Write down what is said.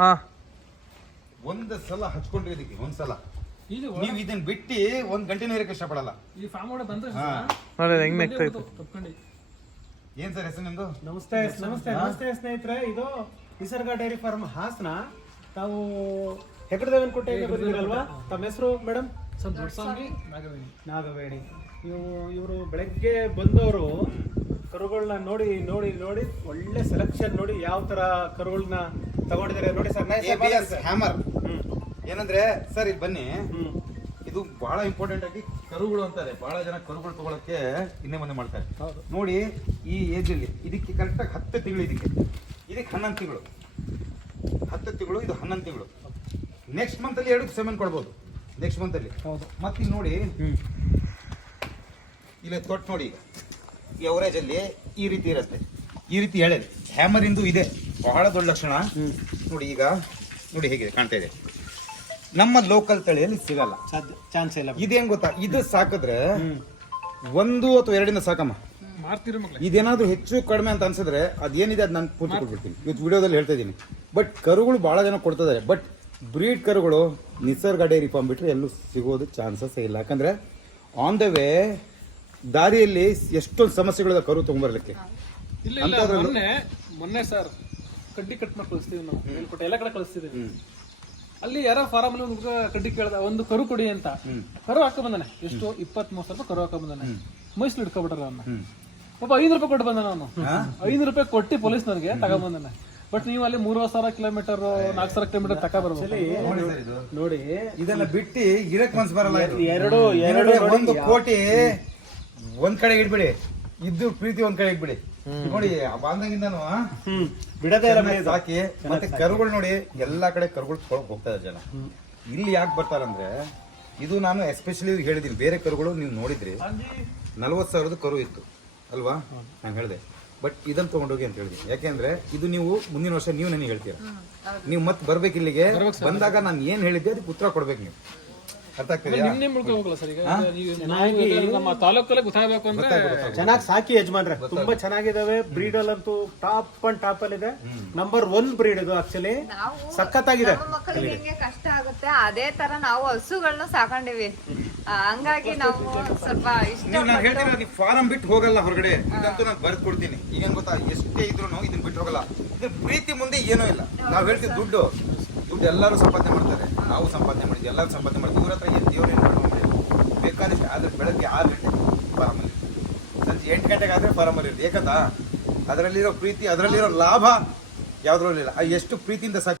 ಹಾ ಒಂದ್ ಸಲ ಹಚ್ಕೊಂಡ್ರಿ ಇದಕ್ಕೆ ಒಂದ್ಸಲ ನೀವು ಇದನ್ನ ಬಿಟ್ಟು ಒಂದ್ ಗಂಟೆನೂ ಇರಕ್ಕೆ ಇಷ್ಟಪಡಲ್ಲ. ಈ ಫಾರ್ಮ್ ಒಳಗೆ ಬಂದ್ರೆ ನೋಡಿ ಹೆಂಗ್ ನೆಕ್ತಾ ಇತ್ತು. ಏನ್ ಸರ್ ಹೆಸರು ನಿಮ್ದು? ನಮಸ್ತೆ ನಮಸ್ತೆ ನಮಸ್ತೆ ಸ್ನೇಹಿತರೆ, ಇದು ನಿಸರ್ಗ ಡೈರಿ ಫಾರ್ಮ್ ಹಾಸನ. ತಾವು ಹೆಗಡದೇವನಕೋಟೆಗೆ ಬಂದಿರಲ್ವಾ? ತಮ್ಮ ಹೆಸರು ಮೇಡಮ್? ನಾಗವೇಣಿ. ಇವರು ಬೆಳಗ್ಗೆ ಬಂದವರು ಕರುಗಳನ್ನ ನೋಡಿ ನೋಡಿ ನೋಡಿ ಒಳ್ಳೆ ಸೆಲೆಕ್ಷನ್ ನೋಡಿ ಯಾವ ತರ ಕರುಗಳನ್ನ ತಗೊಂಡಿದ್ದಾರೆ ನೋಡಿ ಸರ್. ಹ್ಯಾಮರ್ ಏನಂದ್ರೆ ಸರ್ ಇದು ಬನ್ನಿ, ಇದು ಬಹಳ ಇಂಪಾರ್ಟೆಂಟ್ ಆಗಿ ಕರುಗಳು ಅಂತಾರೆ. ಬಹಳ ಜನ ಕರುಗಳು ತಗೊಳಕ್ಕೆ ಇನ್ನೇ ಮುಂದೆ ಮಾಡ್ತಾರೆ ನೋಡಿ. ಈ ಏಜ್ ಅಲ್ಲಿ ಇದಕ್ಕೆ ಕರೆಕ್ಟಾಗಿ 10 ತಿಂಗಳು, ಇದಕ್ಕೆ 11 ತಿಂಗಳು, 10 ತಿಂಗಳು, ಇದು 11 ತಿಂಗಳು. ನೆಕ್ಸ್ಟ್ ಮಂತ್ ಅಲ್ಲಿ 2 ಸೆಮೆನ್ ಕೊಡ್ಬೋದು ನೆಕ್ಸ್ಟ್ ಮಂತ್ ಅಲ್ಲಿ. ಮತ್ತೆ ಇಲ್ಲಿ ನೋಡಿ, ಇಲ್ಲಿ ತೊಟ್ಟು ನೋಡಿ, ಈಗ ಈ ಅವರೇಜ್ ಅಲ್ಲಿ ಈ ರೀತಿ ಇರುತ್ತೆ, ಈ ರೀತಿ ಹೇಳೋದು ಹ್ಯಾಮರ್ ಇಂದು ಇದೆ, ಬಹಳ ದೊಡ್ಡ ಲಕ್ಷಣ ನೋಡಿ. ಈಗ ನೋಡಿ ಹೇಗಿದೆ ಕಾಣ್ತಾ ಇದೆ. ನಮ್ಮ ಲೋಕಲ್ ತಳಿಯಲ್ಲಿ ಸಿಗಲ್ಲ, ಚಾನ್ಸ್ ಇಲ್ಲ. ಇದೇನ್ ಗೊತ್ತಾ, ಇದು ಸಾಕಿದ್ರೆ 1 ಅಥವಾ 2 ಸಾಕಮ್ಮ. ಇದೇನಾದ್ರೂ ಹೆಚ್ಚು ಕಡಿಮೆ ಅಂತ ಅನ್ಸಿದ್ರೆ ಅದೇನಿದೆ ಅದು ನಾನು ಪೂರ್ತಿ ಕೊಟ್ಬಿಡ್ತೀನಿ, ಇವತ್ತು ವಿಡಿಯೋದಲ್ಲಿ ಹೇಳ್ತಾ ಇದ್ದೀನಿ. ಬಟ್ ಕರುಗಳು ಬಹಳ ಜನ ಕೊಡ್ತಿದ್ದಾರೆ, ಬಟ್ ಬ್ರೀಡ್ ಕರುಗಳು ನಿಸರ್ಗ ಡೈರಿ ಫಾರ್ಮ್ ಬಿಟ್ರೆ ಎಲ್ಲೂ ಸಿಗೋದು ಚಾನ್ಸಸ್ ಇಲ್ಲ. ಯಾಕಂದ್ರೆ ಆನ್ ದ ವೇ ದಾರಿಯಲ್ಲಿ ಎಷ್ಟೊಂದು ಸಮಸ್ಯೆಗಳಿದೆ ಕರು ತಗೊಂಡ್ಬರ್ಲಿಕ್ಕೆ. ಮೊನ್ನೆ ಸರ್ ಕಡ್ಡಿ ಕಟ್ ಮಾಡಿ ಕಳಿಸ್ತೀವಿ ನಾವು, ಹೇಳ್ಕೊಟ್ಟು ಎಲ್ಲ ಕಡೆ ಕಳಿಸ್ತಿದ್ದೀವಿ. ಅಲ್ಲಿ ಯಾರೋ ಫಾರಂ ಅಲ್ಲಿ ಒಂದು ಕಡ್ಡಿ ಕೇಳ್ದ, ಒಂದು ಕರು ಕೊಡಿ ಅಂತ. ಕರು ಹಾಕ ಬಂದಾನೆ, ಎಷ್ಟು 23 ರೂಪಾಯಿ ಕರು ಹಾಕ ಬಂದಾನೆ. ಮೈಸೂರು ಇಟ್ಕೊಬಿಟ್ರ ಅವನ್ನ. ಪಾಪ 5 ರೂಪಾಯಿ ಕೊಟ್ಟು ಬಂದಾನೆ ಅವನು. 5 ರೂಪಾಯಿ ಕೊಟ್ಟು ಪೊಲೀಸ್ನವ್ರಿಗೆ ತಗೊಂಡ್ಬಂದಾನೆ. ಬಟ್ ನೀವು ಅಲ್ಲಿ 3000 ಕಿಲೋಮೀಟರ್ 4000 ಕಿಲೋಮೀಟರ್ ತಕ ಬರ್ಬೋದು ನೋಡಿ. ಇದನ್ನ ಬಿಟ್ಟು ಇರಕ್ ಮನ್ಸ್ ಬರಲ್ಲ. ಎರಡು 1 ಕೋಟಿ ಒಂದ್ ಕಡೆ ಇಡ್ಬಿಡಿ, ಇದ್ದು ಪ್ರೀತಿ ಒಂದ್ ಕಡೆ ಇಟ್ಬಿಡಿ ನೋಡಿ. ಬಾಂಧಂಗಿಂದನು ಬಿಡದೇ ಇಲ್ಲ ಸಾಕಿ. ಮತ್ತೆ ಕರುಗಳು ನೋಡಿ, ಎಲ್ಲಾ ಕಡೆ ಕರುಗಳು ತೊಗೊಳಕ್ ಹೋಗ್ತಾ ಇದ್ದಾರೆ ಜನ. ಇಲ್ಲಿ ಯಾಕೆ ಬರ್ತಾರಂದ್ರೆ, ಇದು ನಾನು ಎಸ್ಪೆಷಲಿ ಹೇಳಿದೀನಿ, ಬೇರೆ ಕರುಗಳು ನೀವು ನೋಡಿದ್ರಿ 40,000 ಕರು ಇತ್ತು ಅಲ್ವಾ, ನಾನು ಹೇಳಿದೆ. ಬಟ್ ಇದನ್ನ ತಗೊಂಡೋಗಿ ಅಂತ ಹೇಳಿದ್ವಿ. ಯಾಕೆಂದ್ರೆ ಇದು ನೀವು ಮುಂದಿನ ವರ್ಷ ನೀವು ನನಗೆ ಹೇಳ್ತೀರಾ, ನೀವು ಮತ್ತೆ ಬರ್ಬೇಕು ಇಲ್ಲಿಗೆ. ಬಂದಾಗ ನಾನು ಏನ್ ಹೇಳಿದ್ದೆ ಅದಕ್ಕೆ ಉತ್ತರ ಕೊಡ್ಬೇಕು ನೀವು. ಅರ್ಥ ಆಗ್ತದೆ? ನಮ್ಮ ತಾಲೂಕಲ್ಲೇ ಗೊತ್ತಾಗಬೇಕು ಅಂದ್ರೆ ಚೆನ್ನಾಗಿ ಸಾಕಿ ಯಜಮಾನ್ರೆ, ತುಂಬಾ ಚೆನ್ನಾಗಿದಾವೆ. ಬ್ರೀಡ್ ಅಲ್ಲಂತೂ ಟಾಪ್ ಅಂಡ್ ಟಾಪ್ ಅಲ್ಲಿ ಇದೆ. ನಂಬರ್ 1 ಬ್ರೀಡ್ ಇದು. ಆಕ್ಚುಲಿ ಸಖತ್ತಾಗಿದೆ. ಮಕ್ಕಳಿಗೆ ಹೆಂಗೆ ಕಷ್ಟ ಆಗುತ್ತೆ ಅದೇ ತರ ನಾವು ಹಸುಗಳನ್ನ ಸಾಕೊಂಡಿವಿ. ಹಂಗಾಗಿ ನಾವು ಸ್ವಲ್ಪ ನಾನು ಹೇಳ್ತೀನಿ, ನೀವು ಫಾರಂ ಬಿಟ್ಟು ಹೋಗಲ್ಲ ಹೊರಗಡೆ. ಇದಂತೂ ನಾನು ಬರ್ದು ಕೊಡ್ತೀನಿ. ಈಗೇನ್ ಗೊತ್ತಾ, ಎಷ್ಟೇ ಇದ್ರು ಇದನ್ನ ಬಿಟ್ಟು ಹೋಗಲ್ಲ. ಇದ್ರ ಪ್ರೀತಿ ಮುಂದೆ ಏನೂ ಇಲ್ಲ. ನಾವ್ ಹೇಳ್ತೀವಿ ದುಡ್ಡು ಎಲ್ಲರೂ ಸಂಪಾದನೆ ಮಾಡ್ತಾರೆ, ನಾವು ಸಂಪಾದನೆ ಮಾಡಿದ್ವಿ, ಎಲ್ಲರೂ ಸಂಪಾದನೆ ಮಾಡ್ತೀವಿ. ಇವ್ರ ಹತ್ರ ಏನು ದೇವ್ರೇನು ಮಾಡ್ಕೊಂಡು ಬೇಕಾದಷ್ಟು. ಆದ್ರೆ ಬೆಳಗ್ಗೆ 6 ಗಂಟೆ ಫಾರಮಲ್ಲಿ, ಸಂಜೆ 8 ಗಂಟೆಗೆ ಆದ್ರೆ ಫಾರಮಲ್ಲಿ ಇರುತ್ತೆ. ಏಕಂತ ಅದರಲ್ಲಿರೋ ಪ್ರೀತಿ, ಅದರಲ್ಲಿರೋ ಲಾಭ ಯಾವ್ದ್ರಲ್ಲಿಲ್ಲ. ಎಷ್ಟು ಪ್ರೀತಿಯಿಂದ ಸಾಕಿ